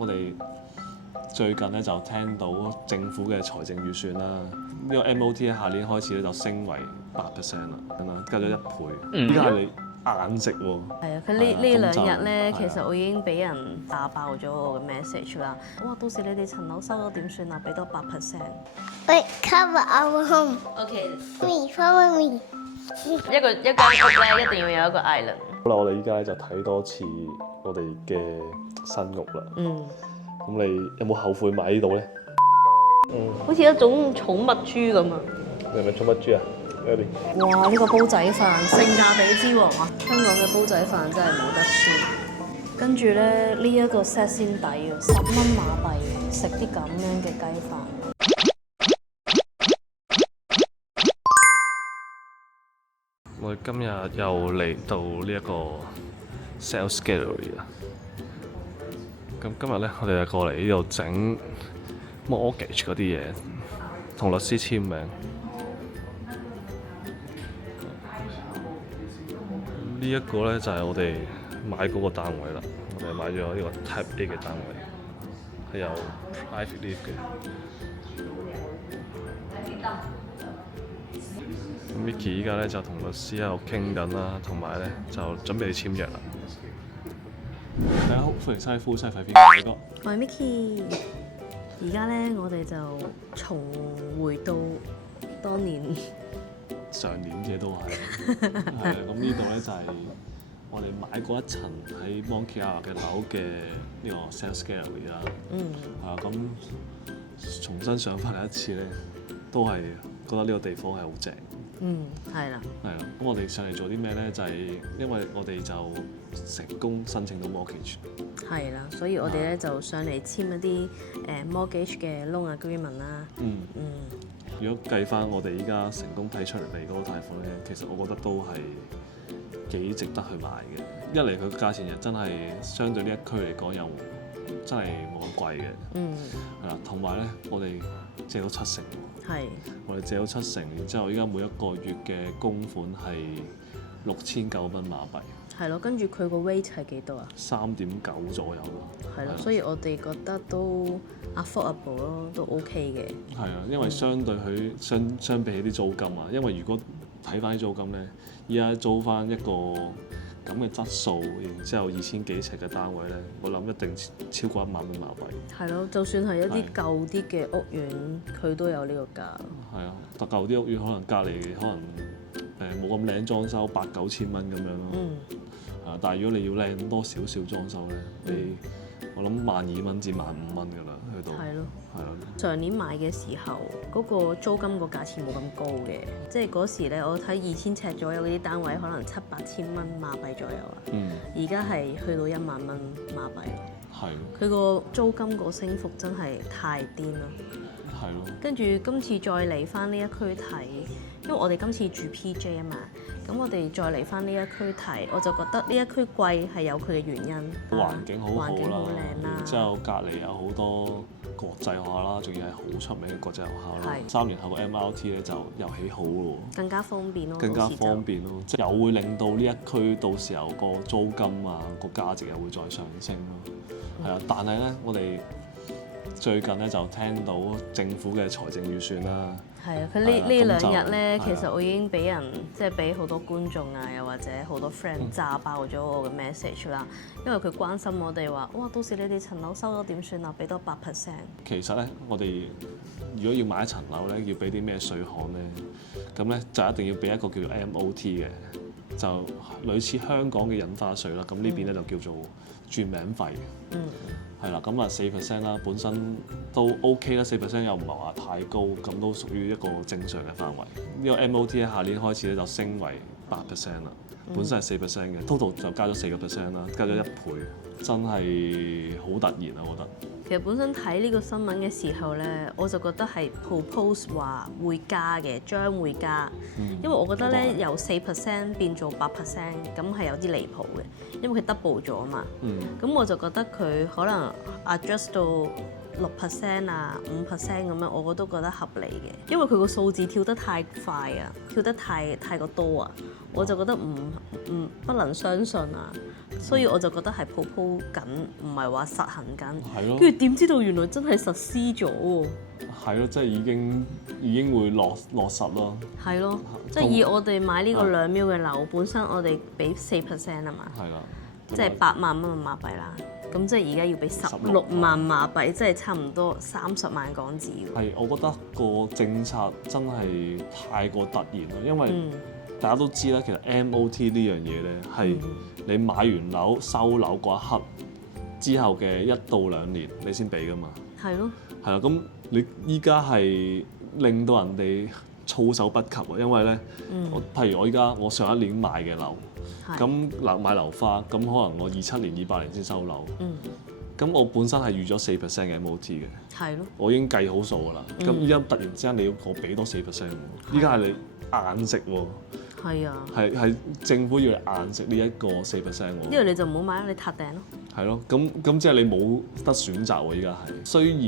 我哋最近咧就聽到政府嘅財政預算啦，呢個 MOT 下年開始咧就升為8% 啦，咁啊加咗1倍。依家係你硬食喎。係啊，佢呢兩日咧，其實我已經俾人打爆咗我嘅 message 啦。哇，到時你哋層樓收咗點算啊？俾多8%。We cover our home. OK， Me, follow me. 一間屋咧一定要有一個 island。好啦，我哋依家咧就睇多次我哋嘅新屋啦。咁你有冇後悔買呢度咧？好似一種寵物豬咁啊！你係咪寵物豬啊？喺邊？哇！呢個煲仔飯性價比之王啊！香港嘅煲仔飯真係冇得輸。跟住咧，呢一個 set 先抵喎，10蚊馬幣食啲咁樣嘅雞飯。我哋今日又嚟到呢一個 sales gallery 啦。咁今日咧，我哋就過嚟呢度整 mortgage 嗰啲嘢，同律師簽名。呢一個咧就係我哋買嗰個單位啦。我哋買咗呢個 Type A 嘅單位，係有 private lift 嘅。Micky 依家咧就同律師喺度傾緊啦，同埋咧就準備簽約啦。大家好，歡迎收睇《夫妻肺片》嘅哥。我係 Micky， 而家咧我哋就重回到當年上年嘅都係，係啊，咁呢度咧就係我哋買過一層喺 Monkey 嘅樓嘅呢個 sales gallery 啦。係啊，咁重新上翻嚟一次咧，都係覺得呢個地方係好正。係啦。係啊，咁我哋上嚟做啲咩咧？就係因為我哋就成功申請到 mortgage。係啦，所以我哋咧就上嚟簽一啲mortgage 嘅 loan agreement 啦。如果計翻我哋依家成功批出嚟嗰個貸款咧，其實我覺得都係幾值得去買嘅。一嚟佢價錢又真係相對呢一區嚟講又真係冇咁貴嘅。係啦，同埋咧我哋借到7成。係。我哋借到7成，然之後依家每一個月嘅供款係6900蚊馬幣。係咯，跟住佢個 rate 係幾多啊3.9左右咯。係咯，所以我哋覺得都 affordable 咯，都 OK 嘅。係啊，因為相對佢相比起啲租金啊，因為如果睇翻啲租金咧，依家租翻一個咁嘅質素，然之後2000幾尺嘅單位咧，我諗一定超過1萬蚊馬幣。係咯，就算係一啲舊啲嘅屋苑，佢都有呢個價。係啊，特舊啲屋苑可能隔離可能冇咁靚裝修8-9千蚊咁樣咯。但係如果你要靚多少少裝修咧，我諗12000蚊至15000蚊㗎啦，去到。係咯。係咯。上年買嘅時候，嗰個租金個價錢冇咁高嘅，即係嗰時咧，我睇2000尺左右嗰啲單位，可能7-8千蚊馬幣左右啊。而家係去到1萬蚊馬幣咯。係。佢個租金個升幅真係太癲啦。係咯。跟住今次再嚟翻呢一區睇，因為我哋今次住 PJ 啊嘛。咁我哋再嚟翻呢一區睇，我就覺得呢一區貴係有佢嘅原因。環境好好啦，靚啦，然之後隔離有好多國際學校啦，仲要係好出名嘅國際學校啦。3年後個 MRT 咧就又起好咯，更加方便咯，更加方便咯，即係又會令到呢一區到時候個租金啊個價值又會再上升咯。係啊，但係咧我哋最近咧就聽到政府嘅財政預算啦。係啊，佢呢兩日咧，其實我已經俾人即係俾好多觀眾啊，又或者好多 friend 炸爆咗我嘅 message 啦。因為佢關心我哋話，哇，到時你哋層樓收咗點算啊？俾多8%。其實咧，我哋如果要買一層樓咧，要俾啲咩稅項咧？咁咧就一定要俾一個叫做 MOT 嘅，就類似香港嘅印花稅啦。咁呢邊咧就叫做轉名費。係啦，咁啊4% 啦，本身都 OK 啦，4% 又唔係話太高，咁都屬於一個正常嘅範圍。呢個 MOT 喺下年開始咧就升為8% 啦，本身係4% 嘅，total 就加咗4%啦，加咗1倍，真係好突然啊！我覺得。其實本身睇呢個新聞嘅時候咧，我就覺得係 propose 話會加嘅，將會加。因為我覺得咧由4% 變做8%，咁係有啲離譜嘅，因為佢 double 咗嘛。咁我就覺得佢可能 adjust 到6% 啊、5% 咁樣，我都覺得合理嘅。因為佢個數字跳得太快啊，跳得太過多啊，我就覺得不能相信啊。所以我就覺得係鋪緊，唔係話實行緊。係咯。跟住點知道原來真係實施咗喎？係咯，即係已經會落實咯。係咯，即係以我哋買呢個2 mil 嘅樓，本身我哋俾4%啊嘛。係啦。即係8萬蚊馬幣啦。咁即係而家要俾16萬馬幣，即係差唔多30萬港紙。係，我覺得個政策真係太過突然啦，因為大家都知啦，其實 MOT 呢樣嘢咧係你買完樓收樓嗰一刻之後嘅1到2年你先俾噶嘛。係咯。係啦，咁你依家係令到人哋措手不及啊，因為咧，譬如我上一年買嘅樓。咁嗱買樓花，咁可能我27年、28年先收樓。咁我本身係預咗4% 嘅 MOT 嘅。係咯。我已經計好數㗎啦。咁依家突然之間你要我俾多4%喎，依家係你硬食喎。係啊。係政府要你硬食呢一個4%喎。因為你就唔好買啦，你撻訂咯。係咯，咁即係你冇得選擇喎。依家係雖然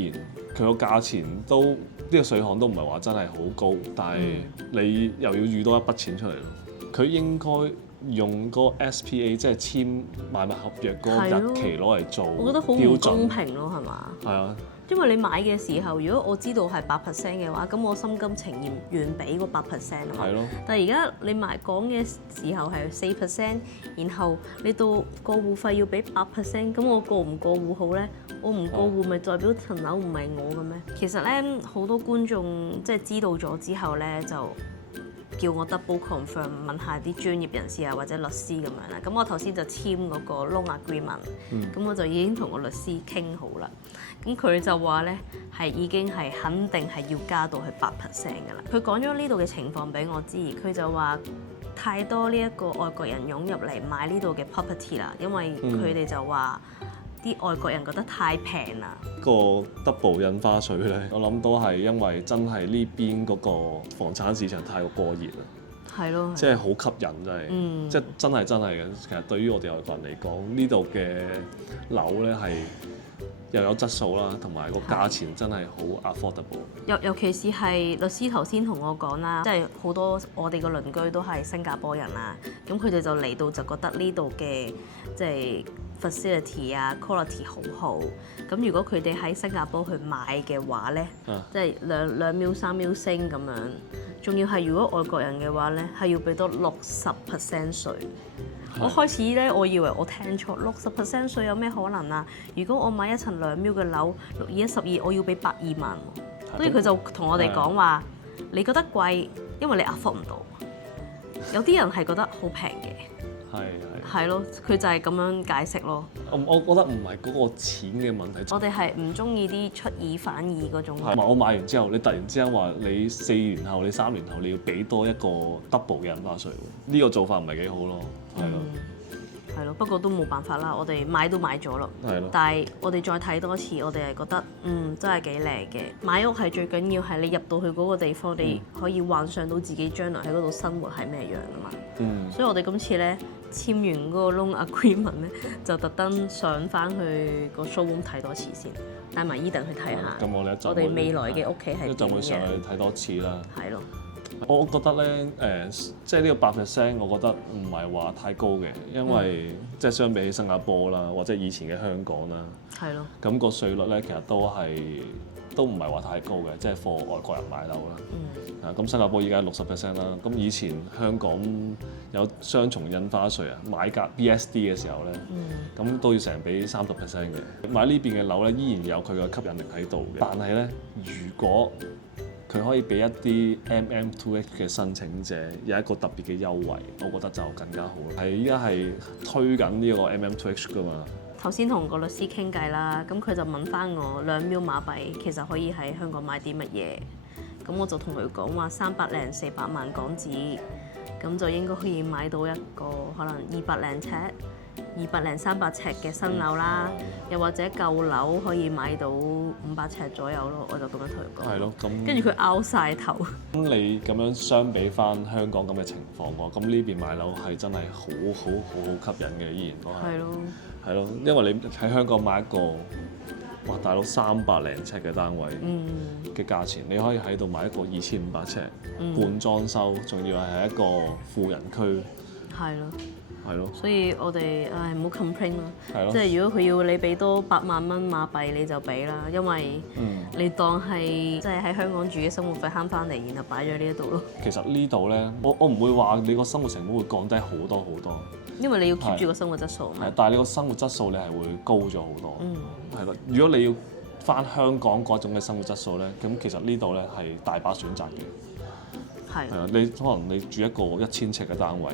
佢個價錢都呢個稅項都唔係話真係好高，但係你又要預多一筆錢出嚟咯。佢應該用嗰個 SPA 即係簽買賣合約嗰個日期攞嚟做標準，我覺得好唔公平咯，係嘛？係啊，因為你買嘅時候，如果我知道係8% 嘅話，咁我心甘情願俾嗰8%啊嘛。係咯。但係而家你買講嘅時候係4%，然後你到過戶費要俾8%，咁我過唔過戶好咧？我唔過戶咪代表層樓唔係我嘅咩？其實咧，好多觀眾即係知道咗之後咧就叫我 double confirm 問下啲專業人士啊或者律師咁樣啦，咁我頭先就簽嗰個 loan agreement，咁我就已經同個律師傾好啦，咁佢就話咧係已經係肯定係要加到去8% 㗎啦。佢講咗呢度嘅情況俾我知，佢就話太多呢一個外國人湧入嚟買呢度嘅 property 啦，因為佢哋就話啲外國人覺得太平啦。個 double 印花稅咧，我諗都係因為真係呢邊嗰個房產市場太過熱啦。係咯。即係好吸引真係，即係真係嘅。其實對於我哋外國人嚟講，呢度嘅樓咧係又有質素啦，同埋個價錢真係好 affordable。尤其是係律師頭先同我講啦，即係好多我哋嘅鄰居都係新加坡人啦，咁佢哋就嚟到就覺得呢度嘅即係facility 啊 quality 好好，咁如果佢哋喺新加坡去買嘅話咧，即係2 mil 3 mil 升咁樣，仲要係如果外國人嘅話咧，係要俾多60% 稅。我開始咧，我以為我聽錯，60% 稅有咩可能啊？如果我買一層2 mil 嘅樓，62112，我要俾120萬，所以佢就同我哋講話，你覺得貴，因為你 afford 唔到。有啲人係覺得好平嘅。係咯，佢就係咁樣解釋咯。我覺得唔係嗰個錢嘅問題。我哋係唔中意啲出爾反爾嗰種。我買完之後，你突然之間話你4年後、你3年後你要俾多一個 double 嘅印花稅，呢個做法唔係幾好咯。係咯，不過都冇辦法啦，我哋買都買咗咯。但係我哋再睇多次，我哋係覺得真係幾靚嘅。買屋係最緊要係你入到去嗰個地方，你可以幻想到自己將來喺嗰度生活係咩樣㗎嘛。所以我哋今次咧簽完嗰個 loan agreement 咧，就特登上翻去個 showroom 睇多次先，帶埋 Eden 去睇下。咁我哋未來嘅屋企係點樣？一陣會上去睇多次啦。係咯。我覺得咧，即係呢個8%，我覺得唔係話太高嘅，因為即係相比起新加坡啦，或者以前嘅香港啦，係咯，咁個稅率咧其實都唔係話太高嘅，即係 for 外國人買樓啦。咁新加坡依家60% 啦，咁以前香港有雙重印花稅啊，買架 BSD 嘅時候咧，咁都要成俾30% 嘅。買呢邊嘅樓咧，依然有佢嘅吸引力喺度嘅，但係咧，如果佢可以俾一啲 MM2H 嘅申請者有一個特別嘅優惠，我覺得就更加好。係依家係推緊呢個 MM2H 㗎嘛。頭先同個律師傾偈啦，咁佢就問翻我2 mil 馬幣其實可以喺香港買啲乜嘢，咁我就同佢講話300零400萬港紙，咁就應該可以買到一個可能200零尺、200零300尺嘅新樓啦，又或者舊樓可以買到500尺左右咯，我就咁樣同佢講。係咯，咁跟住佢拗晒頭。咁你咁樣相比翻香港咁嘅情況喎，咁呢邊買樓係真係好吸引嘅，依然都係。係咯。係咯，因為你喺香港買一個哇大佬300零尺嘅單位嘅價錢，你可以喺度買一個2500尺半裝修，仲要係一個富人區。係咯。係咯。所以我哋唔好 complain 咯。係咯。即係如果佢要你俾多8萬蚊馬幣，你就俾啦，因為你當係即係喺香港住嘅生活費慳翻嚟，然後擺咗呢一度咯。其實呢度咧，我唔會話你個生活成本會降低好多好多。因為你要 keep 住個生活質素嘛。係，但係你個生活質素你係會高咗好多。係咯，如果你要翻香港嗰種嘅生活質素咧，咁其實呢度咧係大把選擇嘅。係啊，你可能你住一個1000尺嘅單位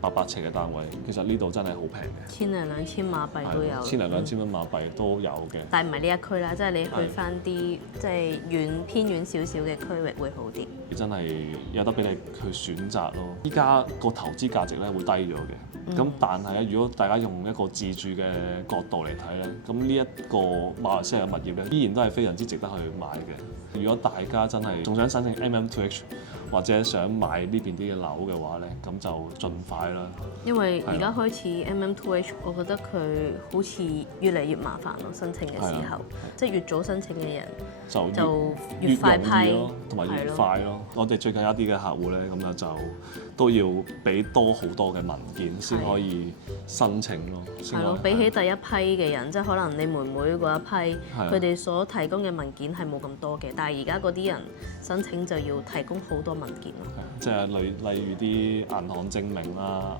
，800尺嘅單位，其實呢度真係好平嘅，1000零2000馬幣都有，1000零2000蚊馬幣都有嘅。但係唔係呢一區啦，即係你去翻啲即係偏遠少少嘅區域會好啲。真係有得俾你去選擇咯。依家個投資價值咧會低咗嘅，咁但係咧，如果大家用一個自住嘅角度嚟睇咧，咁呢一個馬來西亞嘅物業咧，依然都係非常之值得去買嘅。如果大家真係仲想申請 MM2H 或者想買呢邊啲嘅樓嘅話咧，咁就盡快啦。因為而家開始 MM2H，我覺得佢好似越嚟越麻煩咯，申請嘅時候，即係越早申請嘅人就越快批咯，同埋越快咯。我哋最近有一啲嘅客戶咧，咁就都要俾多好多嘅文件先可以申請咯。係咯，比起第一批嘅人，即係可能你妹妹嗰一批，佢哋所提供嘅文件係冇咁多嘅，但係而家嗰啲人申請就要提供好多文件咯。即係例如啲銀行證明啦，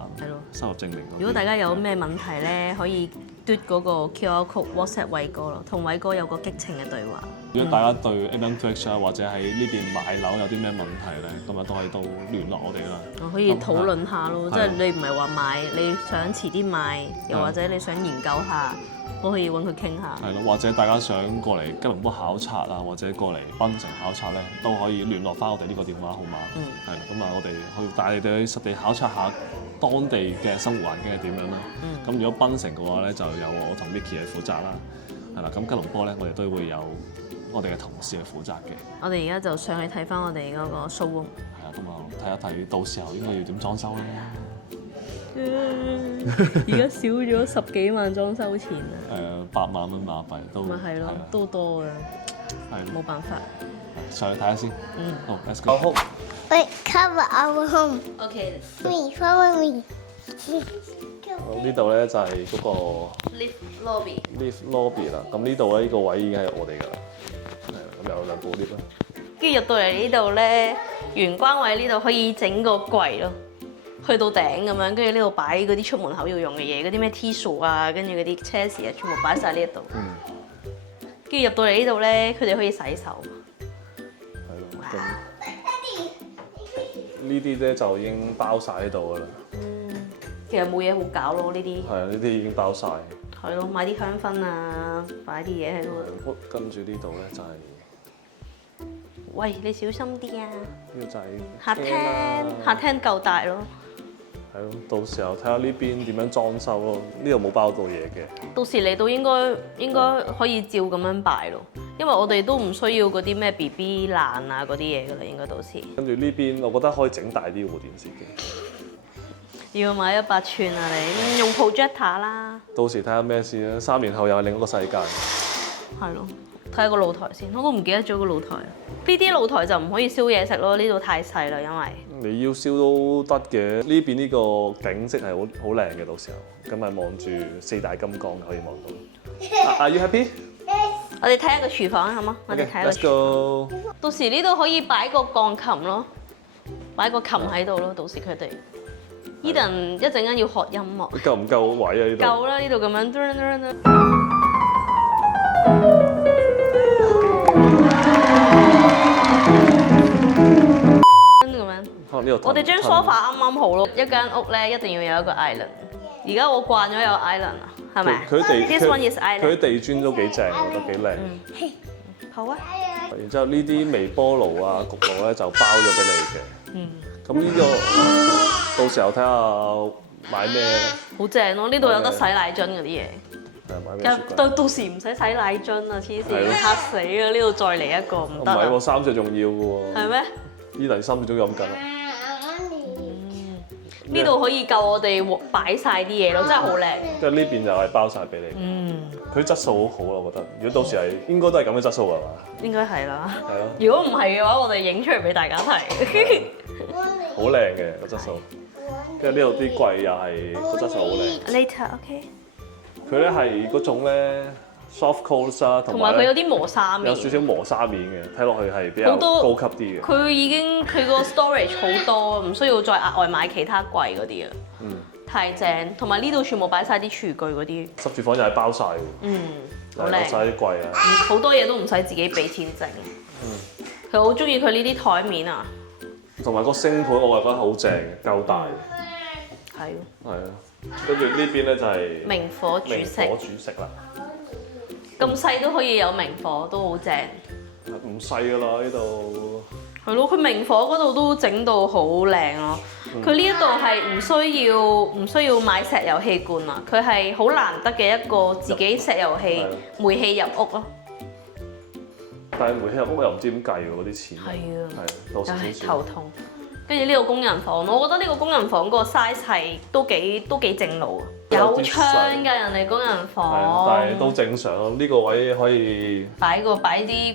收入證明。如果大家有咩問題咧，可以嘟嗰個 QR code WhatsApp 偉哥咯，同偉哥有個激情嘅對話。如果大家對 MM2H 啊或者喺呢邊買樓有啲咩問題咧，咁啊都可以到聯絡我哋啦。我可以討論下咯，即係你唔係話買，你想遲啲買，又或者你想研究下，我可以揾佢傾下。係咯，或者大家想過嚟吉隆坡考察啊，或者過嚟檳城考察咧，都可以聯絡翻我哋呢個電話號碼。係咁啊，我哋去帶你哋去實地考察下當地嘅生活環境係點樣啦。咁如果檳城嘅話咧，就由我同 Vicky 去負責啦。係啦，咁吉隆坡咧，我哋都會有我哋嘅同事去負責嘅。我哋而家就上去睇翻我哋嗰個 showroom。係啊，咁啊睇一睇，到時候應該要點裝修咧？而家少咗10幾萬裝修錢啊！8萬蚊馬幣都咪係咯，都多㗎，係冇辦法。上去睇下先。好 ，let's go home。Wait, cover our home. OK。Me, follow me. 呢度咧就係嗰個 lift lobby。lift lobby 啦，咁呢度咧呢個位已經係我哋㗎啦，係啦，咁有2部 lift 啦。跟住入到嚟呢度咧，玄關位呢度可以整個櫃咯。去到頂咁樣，跟住呢度擺嗰啲出門口要用嘅嘢，嗰啲咩 tissue 啊，跟住嗰啲車匙啊，全部擺晒呢一度。跟住入到嚟呢度咧，佢哋可以洗手。係咯，呢啲咧就已經包晒喺度㗎啦。其實冇嘢好搞咯，呢啲。係啊，呢啲已經包晒。係咯，買啲香薰啊，擺啲嘢喺度。跟住呢度咧就係，喂，你小心啲啊！呢個就係客廳，客廳夠大咯。係咯，到時候睇下呢邊點樣裝修咯。呢度冇包到嘢嘅。到時嚟到應該可以照咁樣擺咯，因為我哋都唔需要嗰啲咩 BB 爛啊嗰啲嘢噶啦，應該到時。跟住呢邊，我覺得可以整大啲部電視機。要買100寸啊你，用 projector 啦。到時睇下咩事啦，3年後又係另一個世界。係咯，睇下個露台先，我都唔記得咗個露台。呢啲露台就唔可以燒嘢食咯，呢度太細啦，因為。你要燒都得嘅，呢邊呢個景色係好靚嘅，到時候咁咪望住4大金剛可以望到。Are you happy？ 我哋睇下個廚房好嗎？我哋睇下個廚房。Let's go。到時呢度可以擺個鋼琴咯，擺個琴喺度咯，到時佢哋。Eden 一陣間要學音樂。夠唔夠位啊？呢度？夠啦，呢度咁樣。我哋張 sofa 啱啱好咯，一間屋咧一定要有一個 island。而家我慣咗有 island 啊，係咪？This one is island。佢啲地磚都幾正，我覺得幾靚。好啊。然之後呢啲微波爐啊、焗爐咧就包咗俾你嘅。咁呢個到時候睇下買咩。好正咯！呢度有得洗奶樽嗰啲嘢。買咩？到時唔使洗奶樽啊！黐線，嚇死啊！呢度再嚟一個唔得。唔係喎，3隻仲要嘅喎。係咩？依第3隻都飲緊啊！呢度可以夠我哋擺晒啲嘢咯，真係好靚。即係呢邊就係包晒俾你。佢質素好好咯，我覺得。如果到時係應該都係咁嘅質素係嘛？應該係啦。係咯。如果唔係嘅話，我哋影出嚟俾大家睇。好靚嘅個質素。跟住呢度啲櫃又係個質素好靚。 Later，OK。佢咧係嗰種咧 soft close 啦，同埋佢有啲磨砂面，有少少磨砂面嘅，睇落去係比較好多高級啲嘅。佢已經佢個 storage 好多，唔需要再額外買其他櫃嗰啲啊。太正，同埋呢度全部擺晒啲廚具嗰啲。濕廚房又係包晒嘅，好攞晒靚，啲櫃啊。好多嘢都唔使自己俾錢整。佢好中意佢呢啲台面啊。同埋個星盤我係覺得好正嘅，夠大。係。係啊，跟住呢邊咧就係明火煮食，明火煮食啦。咁細都可以有明火，都好正。唔細㗎啦呢度。係咯，佢明火嗰度都整到好靚咯。佢呢一度係唔需要買石油氣罐啊，佢係好難得嘅一個自己石油氣煤氣入屋咯。但係煤氣入屋又唔知點計喎嗰啲錢。係啊，到時唉先算。頭痛。跟住呢個工人房，我覺得呢個工人房個 size 係都幾正路啊，有窗㗎人哋工人房。但係都正常咯，呢個位可以擺個櫃俾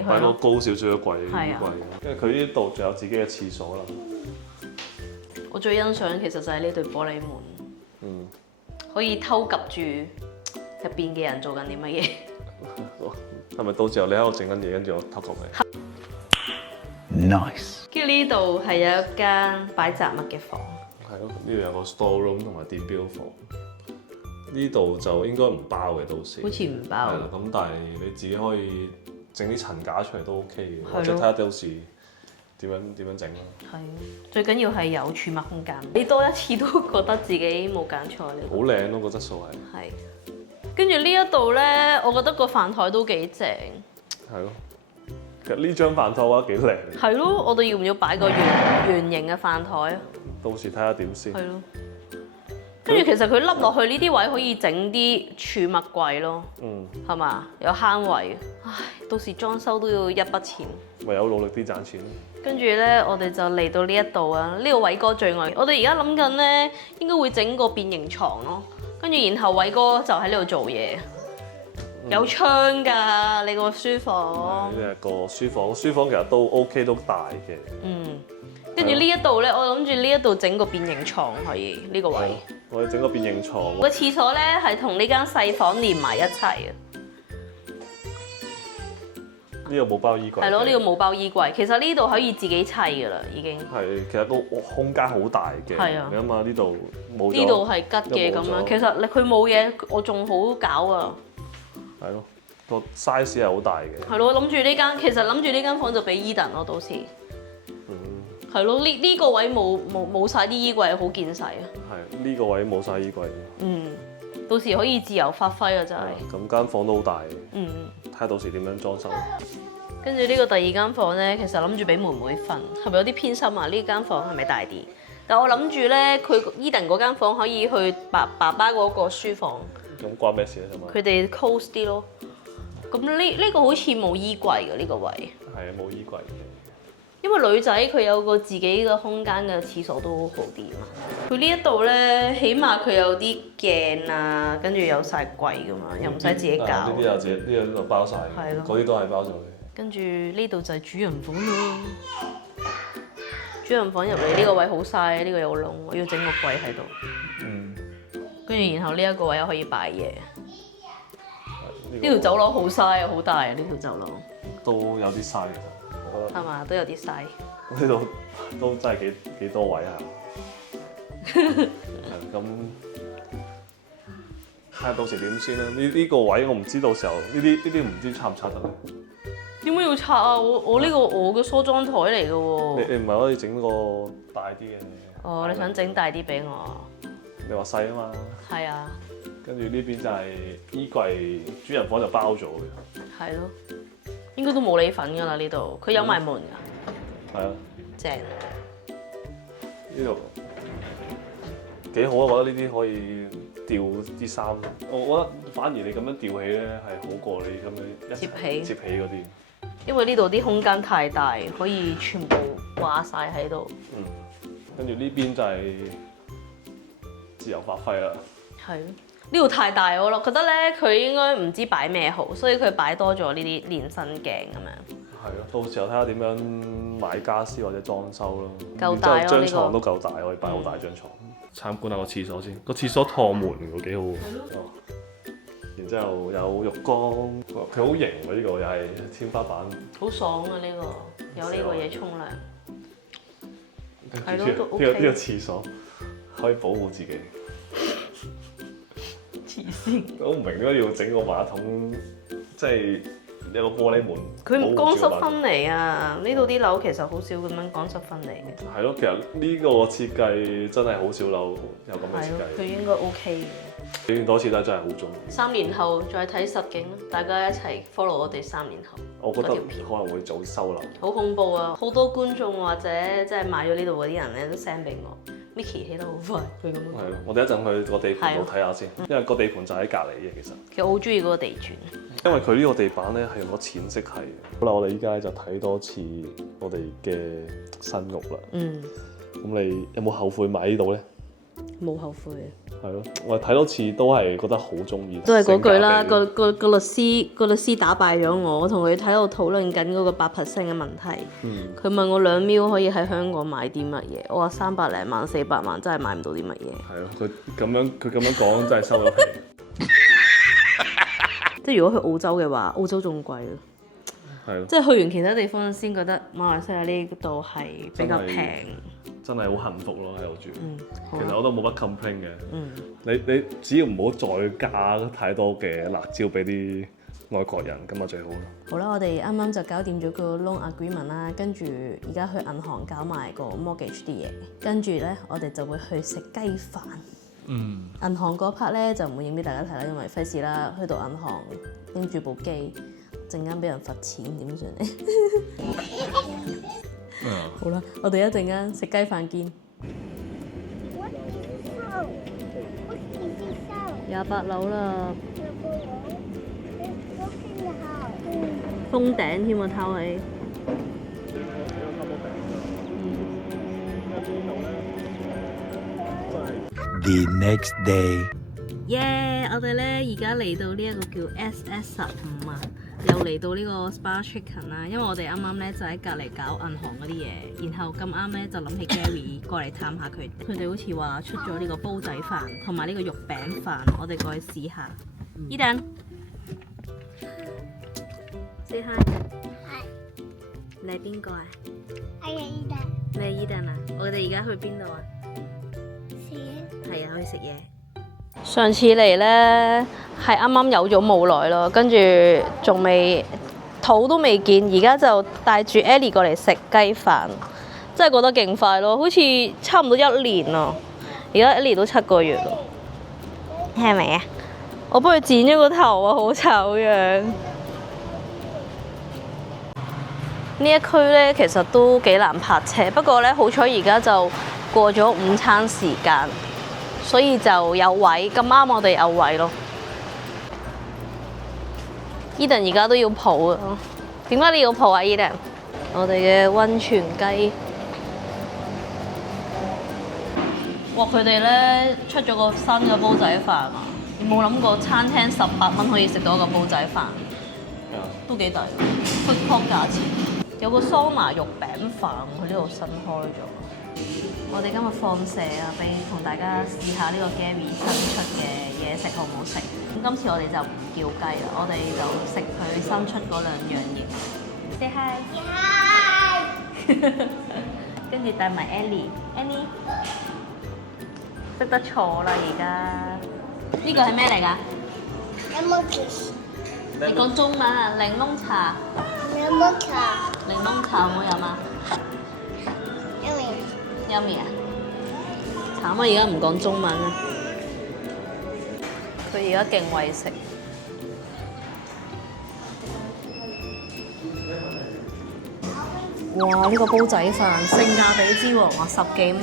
佢擺個咯。高少少嘅櫃，係啊因為佢呢度仲有自己嘅廁所啦。我最欣賞其實就係呢對玻璃門，可以偷及住入邊嘅人做緊啲乜嘢。係咪到時候你喺度整緊嘢，跟住我偷及你 Nice。跟住呢度係有一間擺雜物嘅房，係咯，呢度有個 store room 同埋電錶房。呢度就應該唔包嘅，到時好似唔包。係啦，咁但係你自己可以整啲層架出嚟都 OK 嘅，咯或者睇下到時點樣整啦。係，最緊要係有儲物空間。你多一次都覺得自己冇揀錯呢好靚咯，個質素係。係。跟住呢一度咧，我覺得個飯台都幾正。係咯，其實呢張飯台我覺得幾靚。係咯，我哋要唔要擺個圓形嘅飯台啊？到時睇下點先。係咯。跟住其實佢凹落去呢啲位可以整啲儲物櫃咯，係嘛？有慳位。唉，到時裝修都要一筆錢。唯有努力啲賺錢。跟住咧，我哋就嚟到呢一度啊！呢個偉哥最愛。我哋而家諗緊咧，應該會整個變形床咯。跟住然後偉哥就喺呢度做嘢，有窗㗎，你個書房。呢係個書房，書房其實都 OK，都大嘅。跟住呢一度咧，我諗住呢一度整個變形床可以呢個位。我哋整個變形床。個廁所咧係同呢間細房連埋一齊啊！呢個冇包衣櫃。係咯，呢個冇包衣櫃。其實呢度可以自己砌㗎啦，已經。係，其實都空間好大嘅。係啊。你諗下呢度冇咗。呢度係吉嘅咁樣，其實佢冇嘢，我仲好搞啊！係咯，個 size 係好大嘅。係咯，諗住呢間，其實諗住呢間房就俾 Eden 咯，到時。係咯，呢個位冇晒啲衣櫃，好見細啊！係呢個位冇晒衣櫃。到時可以自由發揮啊！真係。咁間房都好大嘅。睇下到時點樣裝修。跟住呢個第二間房咧，其實諗住俾妹妹瞓，係咪有啲偏心啊？呢間房係咪大啲？但我諗住咧，佢 Eden 嗰間房可以去爸爸嗰個書房。咁關咩事咧？咁啊？佢哋 close 啲咯。咁呢個好似冇衣櫃嘅呢個位。係啊，冇衣櫃嘅。因為女仔佢有個自己嘅空間嘅廁所都好啲嘛。佢呢一度咧，起碼佢有啲鏡啊，跟住有晒櫃噶嘛，又唔使自己搞。呢啲有自己，呢度包晒。係咯。嗰啲都係包咗嘅。跟住呢度就係主人房咯。主人房入嚟呢個位好嘥，呢個有個窿，我要整個櫃喺度。跟住然後呢一個位又可以擺嘢。呢條走廊好嘥啊，好大啊！呢條走廊。都有啲嘥其實。係嘛，都有啲細。呢度都真係幾多位啊！咁睇下到時點先啦。呢個位我唔知到時候呢啲唔知拆唔拆得咧。點解要拆啊？我呢個我嘅梳妝台嚟嘅喎。你唔係可以整個大啲嘅？哦，你想整大啲俾我？你話細啊嘛。係啊。跟住呢邊就係衣櫃，主人房就包咗嘅。係咯。應該都冇你份㗎啦，呢度佢有埋門㗎。係啊。正。呢度幾好啊！我覺得呢啲可以吊啲衫。我覺得反而你咁樣吊起咧係好過你咁樣摺起嗰啲。因為呢度啲空間太大，可以全部掛晒喺度。跟住呢邊就係自由發揮啦。係咯。呢度太大我咯，覺得咧佢應該唔知擺咩好，所以佢擺多咗呢啲連身鏡咁樣。係咯，到時候睇下點樣買家私或者裝修咯。夠大咯然之後張呢個床都夠大，可以擺好大張床。參觀下個廁所先，個廁所趟門喎，幾好喎。哦。然之後有浴缸，佢好型喎，呢個又係天花板。好爽啊！呢個有呢個嘢沖涼。係咯，都呢 OK。個廁所可以保護自己。黐線。我唔明點解要整個馬桶，即係有個玻璃門。佢乾濕分離啊！呢度啲樓其實好少咁樣乾濕分離嘅。係咯，其實呢個設計真係好少樓有咁嘅設計。佢應該 OK 嘅。睇完多次都真係好中意。3年後再睇實景，大家一齊 follow 我哋3年後。我覺得可能會早收樓。好恐怖啊！好多觀眾或者即係買咗呢度嗰啲人咧都 send 俾我 ，Micky 起得好快，佢咁樣。係咯，我哋一陣去個地盤度睇下先，因為個地盤就喺隔離嘅其實。其實我好中意嗰個地磚。因為佢呢個地板咧係用咗淺色系嘅。好啦，我哋依家就睇多次我哋嘅新屋啦。咁你有冇後悔買呢度咧？冇後悔嘅。係咯，我哋睇多次都係覺得好中意。都係嗰句啦，個律師打敗咗我，我同佢喺度討論緊嗰個8% 嘅問題。佢問我2 million 可以喺香港買啲乜嘢？我話300零萬、400萬真係買唔到啲乜嘢。係咯，佢咁樣講真係收咗皮。即係如果去澳洲嘅話，澳洲仲貴咯。係咯。即係去完其他地方先覺得馬來西亞呢度係比較平。真係好幸福咯喺度住。其實我都冇乜 complain 嘅。你只要唔好再加太多嘅辣椒俾啲外國人，咁就最好啦。好啦，我哋啱啱就搞掂咗個 loan agreement 啦，跟住而家去銀行搞埋個 mortgage 啲嘢，跟住咧我哋就會去食雞飯。銀行嗰 part 咧就唔會影俾大家睇啦，因為費事啦，去到銀行拎住部機，陣間俾人罰錢點算咧？好啦，我哋一陣間食雞飯見。28樓啦，封頂添啊，透氣。The next day，我哋咧而家嚟到呢一個叫 SS15啊，又嚟到呢個 Spa Chicken 啦，因為我哋啱啱咧就喺隔離搞銀行嗰啲嘢，然後咁啱咧就諗起 Gary 過嚟探下佢，佢哋好似話出咗呢個煲仔飯同埋呢個肉餅飯，我哋過去試下。Eden，say hi。你係邊個啊？你係 Eden 啊？我哋而家去邊度啊？係啊，去食嘢。上次嚟呢，係啱啱有咗冇耐咯，跟住仲未肚都未見，而家就帶住 Ellie 過嚟食雞飯，真係覺得勁快咯，好似差唔多1年咯。而家 Ellie 都7個月咯，係咪啊？我幫佢剪咗個頭啊，好醜樣。呢一區呢，其實都幾難泊車，不過呢，好彩而家就過咗午餐時間。所以就有位，咁啱我哋有位咯。Eden 而家都要抱啊！點解你要抱啊 Eden？ 我哋嘅溫泉雞，哇！佢哋咧出咗個新嘅煲仔飯啊！你冇諗過餐廳18蚊可以食到一個煲仔飯，都幾抵，food court 價錢。有個桑拿肉餅飯，佢呢度新開咗。我哋今日放蛇啊，俾同大家試下呢個 Gary 新出嘅嘢食好唔好食？咁今次我哋就唔叫雞啦，我哋就食佢新出嗰2樣嘢。Say hi。跟住帶埋 Ellie，Ellie 識得坐啦而家。呢個係咩嚟㗎？你講中文啊？檸檬茶。檸檬茶好唔好飲啊？Yummy 啊！慘啊！而家唔講中文啊！佢而家勁為食。哇！呢個煲仔飯性價比之王啊，10幾蚊。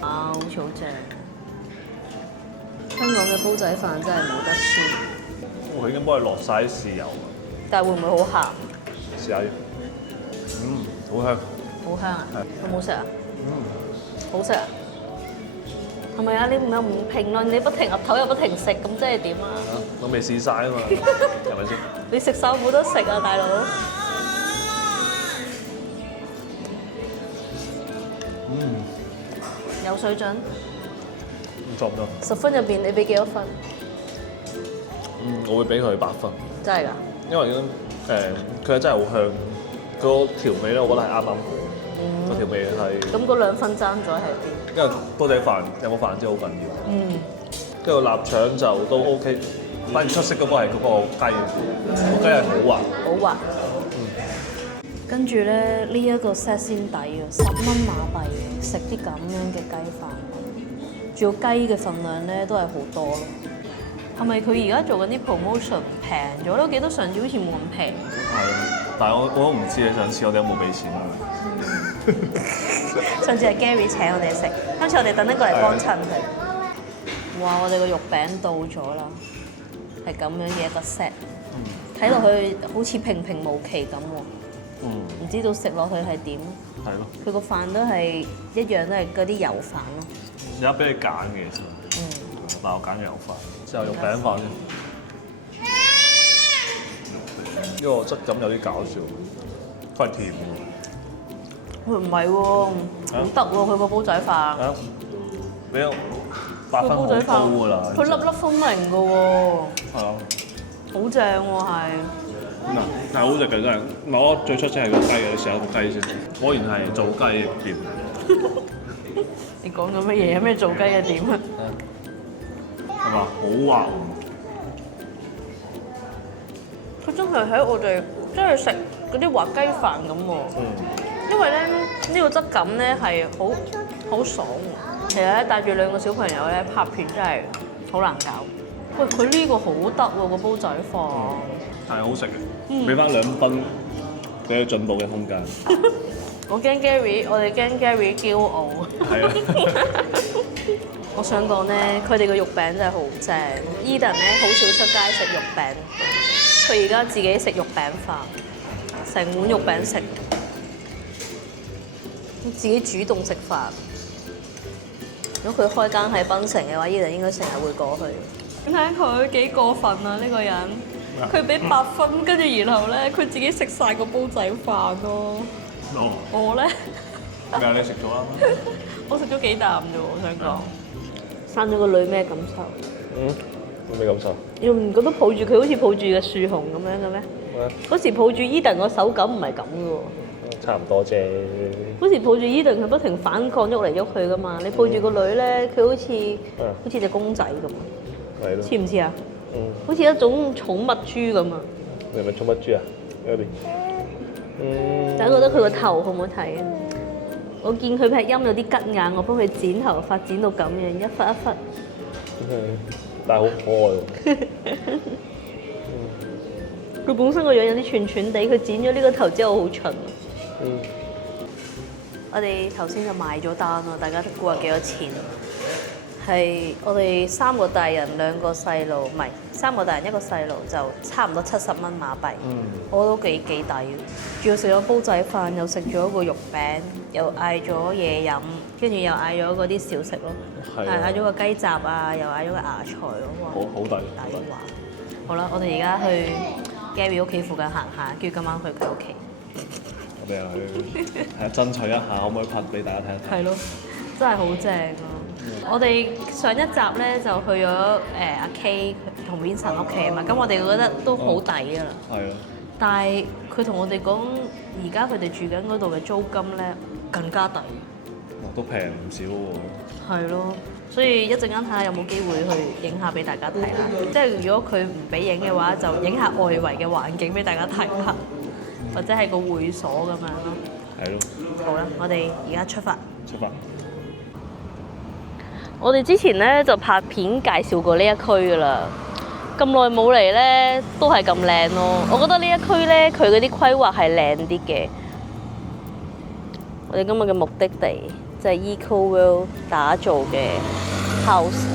好似好正。香港嘅煲仔飯真係冇得輸。我已經幫佢落晒啲豉油。但係會唔會好鹹？試下。好香。好香啊！好唔好食啊？好食啊！係咪啊？你唔評論，你不停岌頭又不停食，咁即係點啊？我未試晒啊嘛，係咪先？你食晒冇得食啊，大佬！有水準。唔錯唔錯。 10分入邊，你俾幾多分？我會俾佢8分，真係㗎？因為佢係真係好香，個調味咧，我覺得係啱啱好。個調味係。咁嗰2分爭咗喺邊？因為煲仔飯有冇飯先好緊要。跟住個臘腸就都 OK，反而出色嗰個係嗰個雞，個雞係好滑。好滑。跟住咧，呢一個 set 先抵啊，10蚊馬幣食啲咁樣嘅雞飯，仲要雞嘅份量咧都係好多咯。係咪佢而家做緊啲 promotion 平咗？我記得上次好似冇咁平。係，但係我都唔知你上次我哋有冇俾錢啦。上次係 Gary 請我哋食，今次我哋特登過嚟幫襯佢。哇！我哋個肉餅到咗啦，係咁樣嘅一個 set，睇落去好似平平無奇咁喎。唔知道食落去係點？係咯。佢個飯都係一樣，都係嗰啲油飯咯。有得俾你揀嘅其實。但我揀油飯，之後肉餅飯先。呢個質感有啲搞笑，佢係甜嘅。佢唔係喎，好得喎！佢個煲仔飯。你有8分好高㗎啦。佢粒粒分明㗎喎。係啊。好正喎係。嗱，但係好食嘅真係，我最出色係個雞嘅，你試下個雞先。果然係做雞嘅店。你講緊乜嘢？咩做雞嘅點啊？係嘛？好滑。佢真係喺我哋真係食嗰啲滑雞飯咁喎。因為咧呢個質感咧係好爽喎。其實咧帶住2個小朋友咧拍片真係好難搞。喂，佢呢個好得喎個煲仔飯。係好食嘅，俾翻2分俾佢進步嘅空間。我驚 Gary，我哋驚 Gary 驕傲。係啊。我想講咧，佢哋個肉餅真係好正。Eden 咧好少出街食肉餅，佢而家自己食肉餅飯，成碗肉餅食，自己主動食飯。如果佢開間喺檳城嘅話，Eden 應該成日會過去。你睇佢幾過分啊！呢個人，佢俾8分，跟住然後咧，佢自己食晒個煲仔飯咯。我咧，咩啊？你食咗啦？我食咗幾啖啫喎，我想講。生咗個女咩感受？有咩感受？你唔覺得抱住佢好似抱住個樹熊咁樣嘅咩？嗰時抱住 Eden 個手感唔係咁嘅喎。差唔多啫。嗰時抱住 Eden 佢不停反抗喐嚟喐去噶嘛，你抱住個女咧，佢好似隻公仔咁。係咯。似唔似啊？好似一種寵物豬咁啊！你係咪寵物豬啊？嗰邊。大家覺得佢個頭好唔好睇啊？我見佢劈音有啲吉眼，我幫佢剪頭髮剪到咁樣，一忽一忽。但係好可愛喎。佢本身個樣有啲串串地，佢剪咗呢個頭之後好蠢。我哋頭先就買咗單啦，大家都估下幾多錢？係我哋3個大人2個細路，唔係3個大人1個細路，就差唔多70蚊馬幣。我都幾抵，仲要食咗煲仔飯，又食咗個肉餅，又嗌咗嘢飲，跟住又嗌咗嗰啲小食咯，係嗌咗個雞雜啊，又嗌咗個芽菜咯，哇！好抵話。好啦，我哋而家去 Gary 屋企附近行下，跟住今晚去佢屋企。我哋係爭取一下，可唔可以拍俾大家睇一睇？係咯，真係好正啊！我哋上一集咧就去咗阿 K 同 Vincent 屋企啊嘛，咁我哋覺得都好抵㗎啦。係啊。但係佢同我哋講，而家佢哋住緊嗰度嘅租金咧更加抵。都平唔少喎。係咯，所以一陣間睇下有冇機會去影下俾大家睇啦。即係如果佢唔俾影嘅話，就影下外圍嘅環境俾大家睇下，或者係個會所咁樣咯。係咯。好啦，我哋而家出發。出發。我哋之前咧就拍片介紹過呢一區噶啦，咁耐冇嚟咧都係咁靚咯。我覺得呢一區咧佢嗰啲規劃係靚啲嘅。我哋今日嘅目的地就係 EcoWorld 打造嘅 house。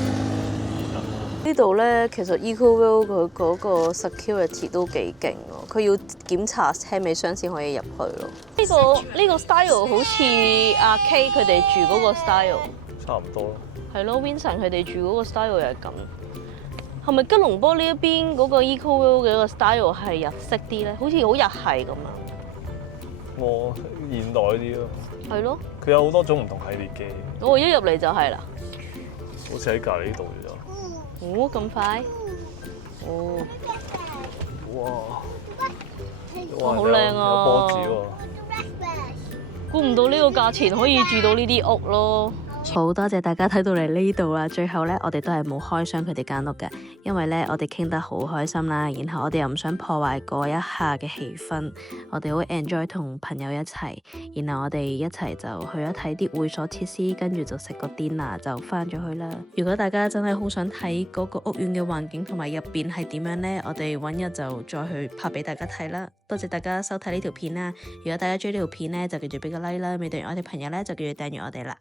呢度咧其實 EcoWorld 佢嗰個 security 都幾勁咯，佢要檢查車尾箱先可以入去咯。呢個 style 好似阿 K 佢哋住嗰個 style。差唔多咯。係咯 ，Vincent 佢哋住嗰個 style 又係咁。係咪吉隆坡呢一邊嗰個 EcoWorld 嘅一個 style 係日式啲咧？好似好日系咁啊！我現代啲咯。係咯，佢有好多種唔同系列嘅，我一入嚟就係啦。好似喺隔離呢度啫。哦，咁快？哦，哇！哇好靚啊有波子喎。估唔到呢個價錢可以住到呢啲屋咯。好多謝大家睇到嚟呢度啦，最後呢，我哋都係冇開箱佢哋間屋嘅，因為呢，我哋傾得好開心啦，然後我哋又唔想破壞嗰一下嘅氣氛，我哋好 enjoy 同朋友一齊，然後我哋一齊就去咗睇啲會所設施，跟住就食個 dinner就翻咗去啦。如果大家真係好想睇嗰個屋苑嘅環境同埋入邊係點樣呢，我哋揾日就再去拍俾大家睇啦。多謝大家收睇呢條片啦，如果大家中意呢條片呢，就記住俾個 like 啦，未訂閱我哋朋友呢，就記住訂閱我哋啦。